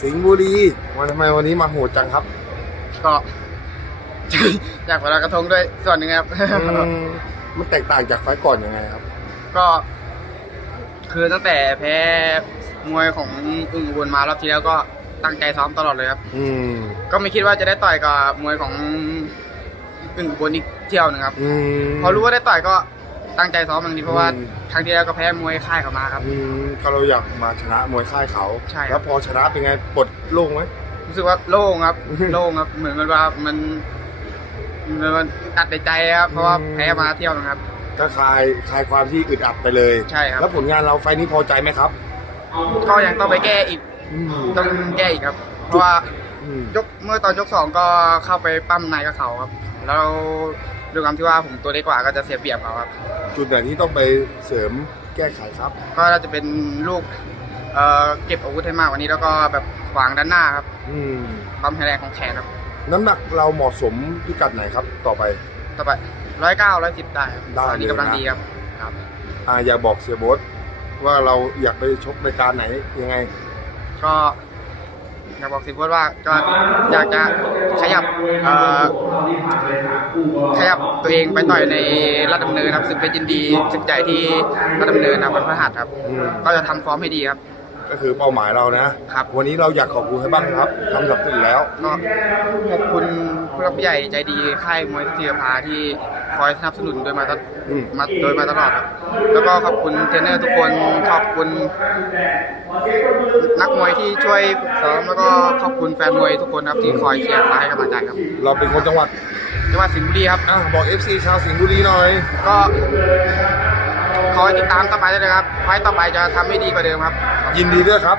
สิงห์บุรีวันทำไมวันนี้มาโหดจังครับก็ อยากไปลอยกระทงด้วยส่วนหนึ่งครับ อืมมันแตกต่างจากไฟล์ก่อนยังไงครับ ก็ คือตั้งแต่แพ้มวยของอึ่งอุบลมารอบที่แล้วก็ตั้งใจซ้อมตลอดเลยครับ อืม ก็ไม่คิดว่าจะได้ต่อยกับมวยของอึ่งอุบลอีกเที่ยวหนึงครับ อืมพอรู้ว่าได้ต่อยก็ ตั้งใจซ้อมอย่างนี้เพราะว่าอืม ครั้งที่แล้วก็แพ้มวยค่ายเขามาครับ อืมก็เราอยากมาชนะมวยค่ายเขา ใช่ครับ แล้วพอชนะเป็นไงปลดโล่งไหม รู้สึกว่าโล่งครับ โล่งครับ เหมือนมันว่ามันมันมันตัดในใจครับ เพราะว่าแพ้มาเที่ยวหนึงครับ ก็คลายคลายความที่อึดอัดไปเลย ใช่ครับ แล้วผลงานเราไฟล์นี้พอใจไหมครับก็ยังต้องไปแก้อีก อืมต้องแก้อีกครับ เพราะว่าอืมยกเมื่อตอนยกสองก็เข้าไปปั้มในกับเขาครับ แล้วด้วยความที่ว่าผมตัวเล็กกว่าก็จะเสียเปรียบเขาครับ จุดไหนที่ต้องไปเสริมแก้ไขครับ ก็น่าจะเป็นลูกเอ่อเก็บอาวุธให้มากกว่านี้แล้วก็แบบขวางด้านหน้าครับอืมความแข็งแรงของแขนครับน้ำหนักเราเหมาะสมพิกัดไหนครับ ต่อไป ต่อไปร้อยเก้าร้อยสิบได้ครับได้อันนี้เลยนะกำลังดีครับครับ อ่าอยากบอกเสียโบสว่าเราอยากไปชกรายการไหนยังไง ก็ อยากบอกสิพูดว่าก็อยากจะขยับเอ่อขยับตัวเองไปต่อยในรัฐดำเนินครับศึกเพชรยินดีศึกใหญ่ที่รัฐดำเนินนะวันพฤหัสครับอืมก็จะทำฟอร์มให้ดีครับ ก็คือเป้าหมายเรานะครับ วันนี้เราอยากขอบคุณให้บ้างครับทำสำเร็จแล้วก็ขอบคุณผู้รักผู้ใหญ่ใจดีค่ายมวยทีพาที่ คอยสนับสนุนโดยมาตลอืม มาโดยมาตลอดครับ แล้วก็ขอบคุณเทรนเนอร์ทุกคน ขอบคุณ นักมวยที่ช่วยฝึกซ้อมแล้วก็ขอบคุณแฟนมวยทุกคนครับที่คอยเชียร์คอยให้กำลังใจครับเราเป็นคนจังหวัดจังหวัดสิงห์บุรีครับ อะบอก FC ชาวสิงห์บุรีหน่อย ก็คอยติดตามต่อไปได้เลยครับไฟต์ต่อไปจะทำให้ดีกว่าเดิมครับ ยินดีด้วยครับ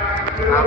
ครับ